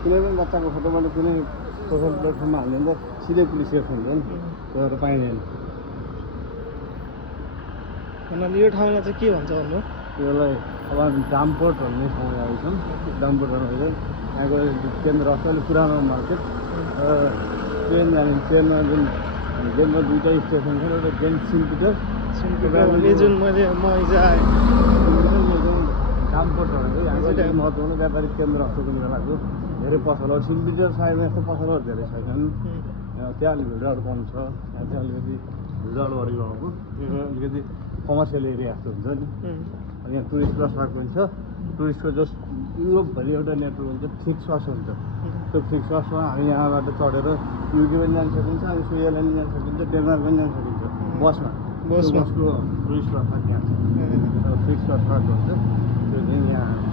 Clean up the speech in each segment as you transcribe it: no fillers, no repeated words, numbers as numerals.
कुनै पनि बच्चाको फोटोबाट कुनै सोसल प्लेटफर्ममा हाल्यो भने त सिधै पुलिस केस हुन्छ नि त्यो पाइँदैन भन्नाले यो ठाउँलाई चाहिँ के भन्छ भन्नु त्यसलाई अब डाम्पोर्ट भन्ने ठाउँ आएछौँ डाम्पोर्ट भनेको यहाँको केन्द्र अस्ति पुरानो मार्केट ट्रेन जाने ट्रेनमा जुन ट्रेनमा दुईवटा स्टेसन छ एउटा जेन्ट सिम्पिटर जुन मैले म हिजो आएँ डाम्पोर्ट भनेको यहाँको महत्त्वपूर्ण व्यापारिक केन्द्र अस्ति कुनै बेलाको धेरै पसलहरू सिम्पिटर साइडमा यस्तो पसलहरू धेरै छैनन् त्यहाँ अलिक भिडहरू कम छ यहाँ चाहिँ अलिकति भिडहरू भएको अलिकति कमर्सियल एरिया जस्तो हुन्छ नि अनि यहाँ टुरिस्ट बस भएको हुन्छ टुरिस्टको जस्ट युरोपभरि एउटा नेटवर्क हुन्छ फिक्स बस हुन्छ त्यो फिक्स बसमा हामी यहाँबाट चढेर युके पनि जान सकिन्छ अनि स्विजरल्यान्ड जान सकिन्छ डेनमार्क पनि जान सकिन्छ बसमा बसको टुरिस्ट बस यहाँ फिक्स बस भएको हुन्छ त्यो चाहिँ यहाँ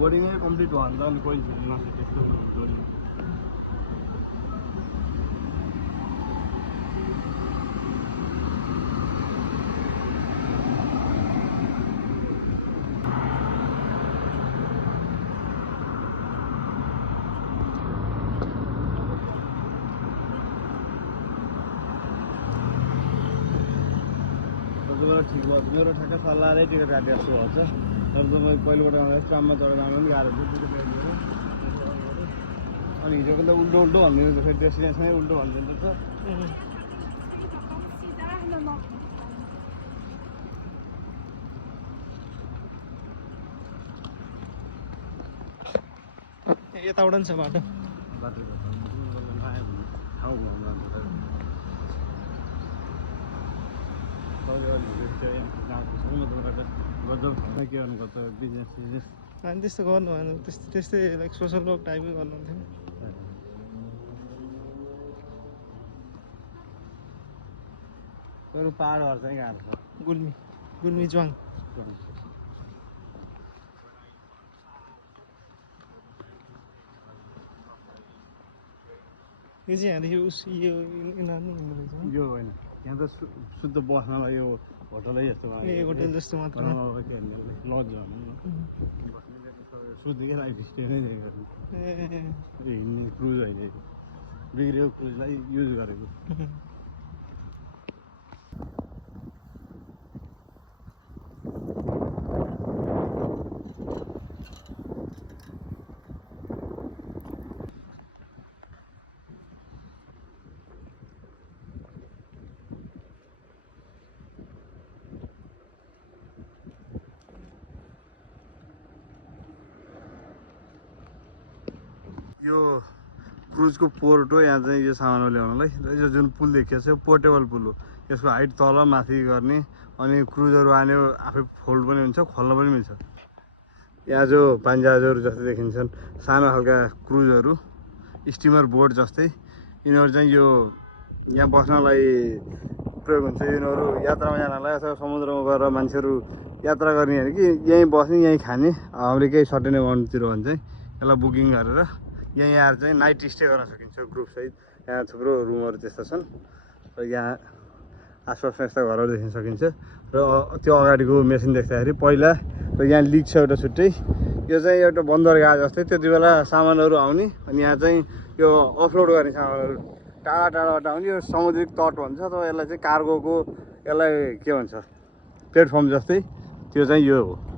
बोर्डिङ नै कम्प्लिट भयो भने त अनि कोही फेरि नसके त्यस्तो हुन्छ ठिक भयो मेरो ठ्याक्कै सल्लाहले टिकट काटे जस्तो भन्छ तर तपाईँ पहिलोपल्ट आउँदा ट्राममा चढेर आउनु पनि गाह्रो थियो टिकट काट्नु अनि हिजोको त उल्टो उल्टो भनिदिनु त फेरि डेस्टिनेसनै उल्टो भनिदिनु त यताबाट नि छ बाटो के गर्नुपर्छ बिजनेस अनि त्यस्तो गर्नु भएन त्यस्तै लाइक सोसल वर्क टाइपै गर्नुहुन्थ्यो अरू पाहाडहरू चाहिँ गाह्रो छ गुल्मी ज्वाङ यो चाहिँ यहाँदेखि यो यिनीहरू हिँड्दो रहेछ यो होइन यहाँ त शुद्ध बस्नलाई यो होटलै जस्तो ए होटल जस्तो मात्र लज भनौँ न शुद्धकै लाइफ स्टाइल नै गर्नु हिँड्ने क्रुज होइन बिग्रेको क्रुजलाई युज गरेको यो क्रुजको पोर्ट हो यहाँ चाहिँ यो सामान ल्याउनलाई र यो जुन पुल देखिएको छ यो पोर्टेबल पुल हो यसको हाइट तल माथि गर्ने अनि क्रुजहरू आने आफै फोल्ड पनि हुन्छ खोल्न पनि मिल्छ यहाँ जो पानीजहाजहरू जस्तै देखिन्छन् सानो खालका क्रुजहरू स्टिमर बोट जस्तै यिनीहरू चाहिँ यो यहाँ बस्नलाई प्रयोग हुन्छ यिनीहरू यात्रामा जानलाई अथवा समुद्रमा गएर मान्छेहरू यात्रा गर्ने हो कि यहीँ बस्ने यहीँ खाने हामीले केही सर्टेन अमाउन्टतिर भने चाहिँ यसलाई बुकिङ गरेर यहीँ आएर चाहिँ नाइट स्टे गर्न सकिन्छ ग्रुपसहित यहाँ थुप्रो रुमहरू त्यस्ता छन् र यहाँ आसपासमा यस्ता घरहरू देख्न सकिन्छ र त्यो अगाडिको मेसिन देख्दाखेरि पहिला र यहाँ लिक छ एउटा छुट्टै यो चाहिँ एउटा बन्दरगाह जस्तै त्यति बेला सामानहरू आउने अनि यहाँ चाहिँ यो अफलोड गर्ने सामानहरू टाढा टाढाबाट आउने यो समुद्रिक तट भन्छ अथवा यसलाई चाहिँ कार्गोको यसलाई के भन्छ प्लेटफर्म जस्तै त्यो चाहिँ यो हो